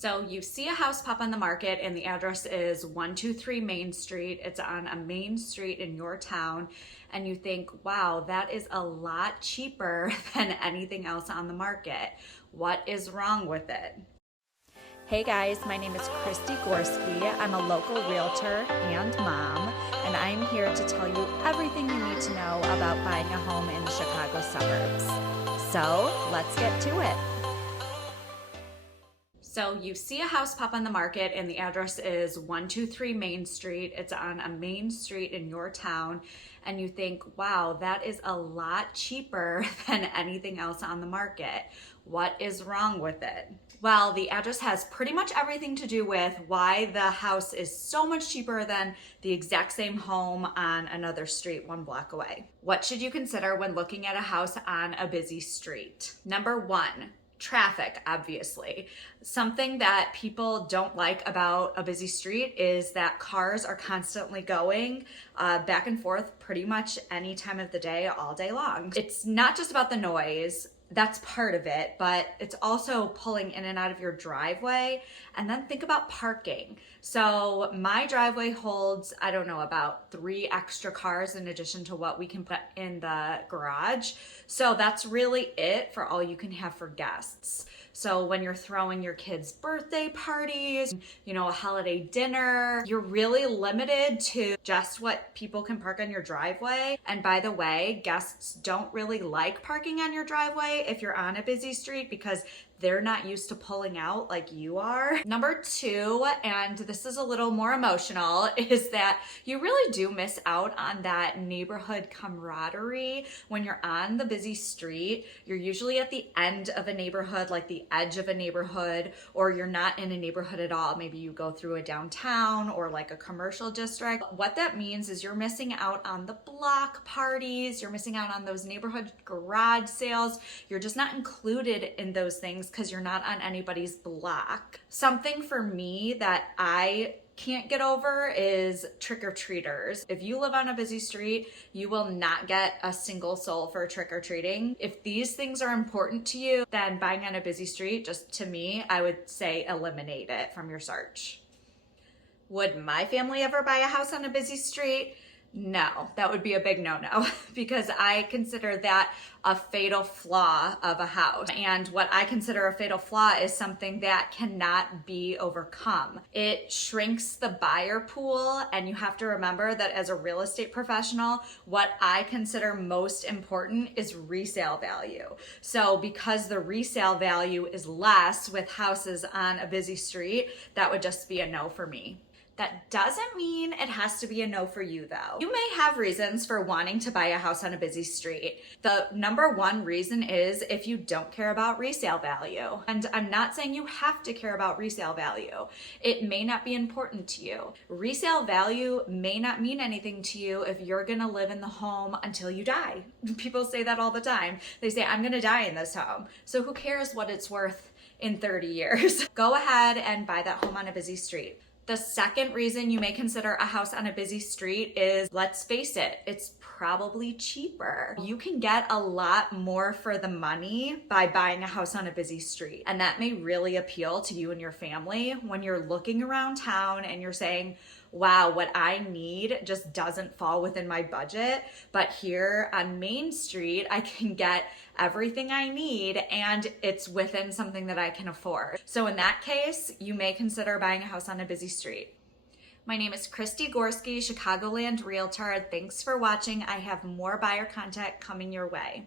So you see a house pop on the market and the address is 123 Main Street. It's on a main street in your town. And you think, wow, that is a lot cheaper than anything else on the market. What is wrong with it? Hey guys, my name is Christy Gorski. I'm a local realtor and mom, and I'm here to tell you everything you need to know about buying a home in the Chicago suburbs. So let's get to it. So you see a house pop on the market and the address is 123 Main Street. It's on a main street in your town. And you think, wow, that is a lot cheaper than anything else on the market. What is wrong with it? Well, the address has pretty much everything to do with why the house is so much cheaper than the exact same home on another street 1 block away. What should you consider when looking at a house on a busy street? Number one, traffic, obviously. Something that people don't like about a busy street is that cars are constantly going back and forth pretty much any time of the day, all day long. It's not just about the noise. That's part of it, but it's also pulling in and out of your driveway. And then think about parking. So my driveway holds, I don't know, about 3 extra cars in addition to what we can put in the garage. So that's really it for all you can have for guests. So when you're throwing your kids' birthday parties, a holiday dinner, you're really limited to just what people can park on your driveway. And by the way, guests don't really like parking on your driveway if you're on a busy street because they're not used to pulling out like you are. Number two, and this is a little more emotional, is that you really do miss out on that neighborhood camaraderie when you're on the busy street. You're usually at the end of a neighborhood, like the edge of a neighborhood, or you're not in a neighborhood at all. Maybe you go through a downtown or like a commercial district. What that means is you're missing out on the block parties, you're missing out on those neighborhood garage sales. You're just not included in those things because you're not on anybody's block. Something for me that I can't get over is trick-or-treaters. If you live on a busy street, you will not get a single soul for trick-or-treating. If these things are important to you, then buying on a busy street, just to me, I would say eliminate it from your search. Would my family ever buy a house on a busy street? No, that would be a big no-no because I consider that a fatal flaw of a house. And what I consider a fatal flaw is something that cannot be overcome. It shrinks the buyer pool, and you have to remember that as a real estate professional, what I consider most important is resale value. So because the resale value is less with houses on a busy street, that would just be a no for me. That doesn't mean it has to be a no for you though. You may have reasons for wanting to buy a house on a busy street. The number one reason is if you don't care about resale value. And I'm not saying you have to care about resale value. It may not be important to you. Resale value may not mean anything to you if you're gonna live in the home until you die. People say that all the time. They say, I'm gonna die in this home. So who cares what it's worth in 30 years? Go ahead and buy that home on a busy street. The second reason you may consider a house on a busy street is, let's face it, it's probably cheaper. You can get a lot more for the money by buying a house on a busy street. And that may really appeal to you and your family when you're looking around town and you're saying, wow, what I need just doesn't fall within my budget. But here on Main Street, I can get everything I need and it's within something that I can afford. So in that case, you may consider buying a house on a busy street. My name is Christy Gorski, Chicagoland Realtor. Thanks for watching. I have more buyer content coming your way.